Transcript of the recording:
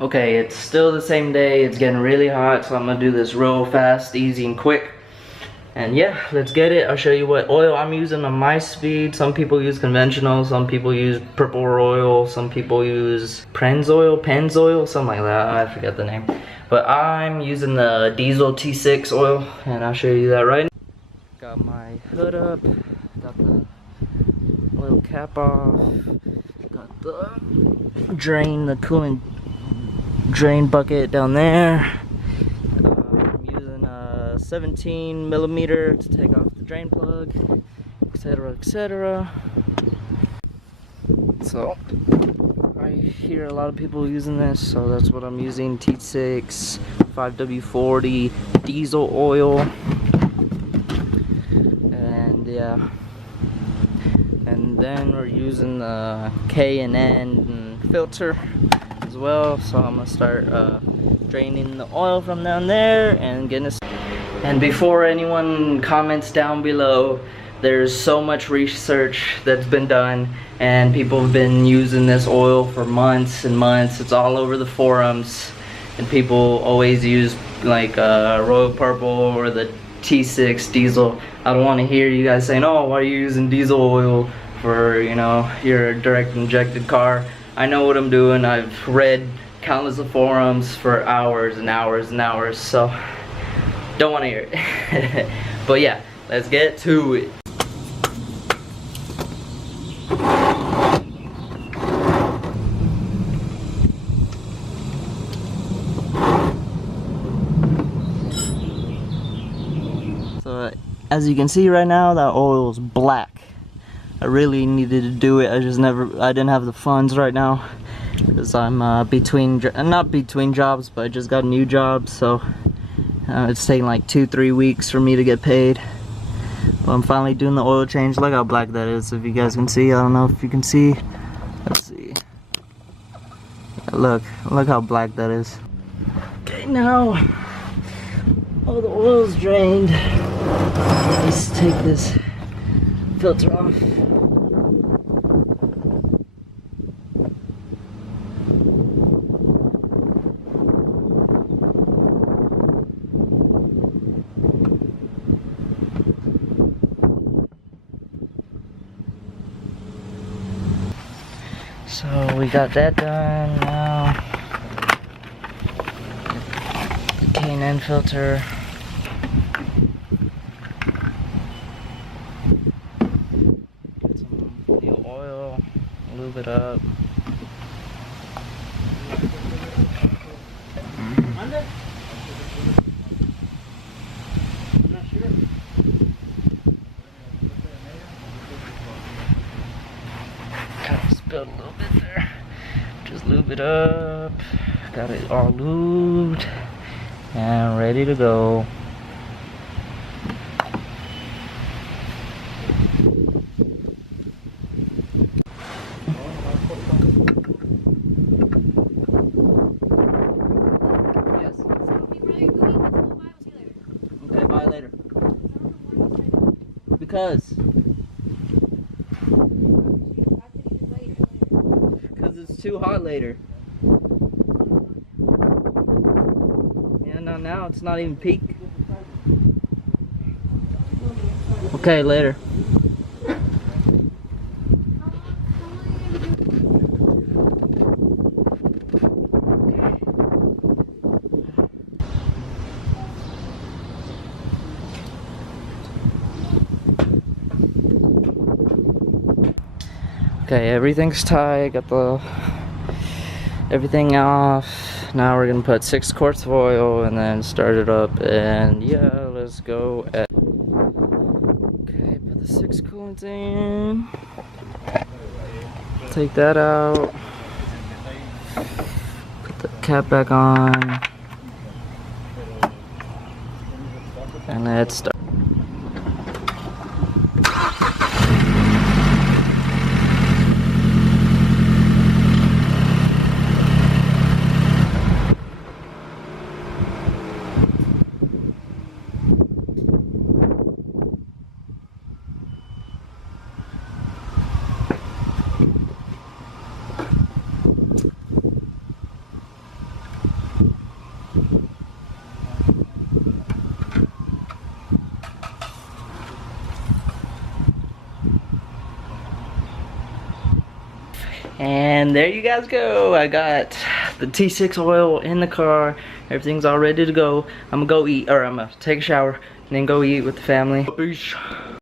Okay, it's still the same day. It's getting really hot, so I'm gonna do this real fast, easy, and quick. And yeah, let's get it. I'll show you what oil I'm using on Mazdaspeed. Some people use conventional, some people use purple oil, some people use Pennzoil, something like that. I forget the name. But I'm using the diesel T6 oil, and I'll show you that right now. Got my hood up, got the oil cap off, got the coolant drain bucket down there. I'm using a 17 millimeter to take off the drain plug, etc, etc. So I hear a lot of people using this, so that's what I'm using. T6 5W40 diesel oil. And yeah, and then we're using the K&N filter as well, so I'm gonna start draining the oil from down there and getting it. And before anyone comments down below, there's so much research that's been done, and people have been using this oil for months and months. It's all over the forums, and people always use like Royal Purple or the T6 diesel. I don't want to hear you guys saying, oh, why are you using diesel oil for, you know, your direct injected car. I know what I'm doing. I've read countless of forums for hours and hours and hours, so don't want to hear it. But yeah, let's get to it. So as you can see right now, that oil is black. I really needed to do it. I didn't have the funds right now because I'm not between jobs, but I just got a new job, so it's taking like 2-3 weeks for me to get paid. But I'm finally doing the oil change. Look how black that is, if you guys can see. I don't know if you can see. Let's see. Look how black that is. Okay, now all the oil's drained. Let's take this filter off. So we got that done. Now the K&N filter. Get some new oil, lube it up. Kind of spilled a little bit there. Just lube it up. Got it all lubed and ready to go. Okay, bye later. Because it's too hot later. Yeah, no, now it's not even peak. Okay, later. Okay, everything's tight. Got everything off. Now we're gonna put 6 quarts of oil and then start it up, and yeah, let's go. Okay, put the 6 coolants in. Take that out. Put the cap back on. And let's start. And there you guys go. I got the T6 oil in the car. Everything's all ready to go. I'm gonna go eat, or I'm gonna take a shower and then go eat with the family. Peace.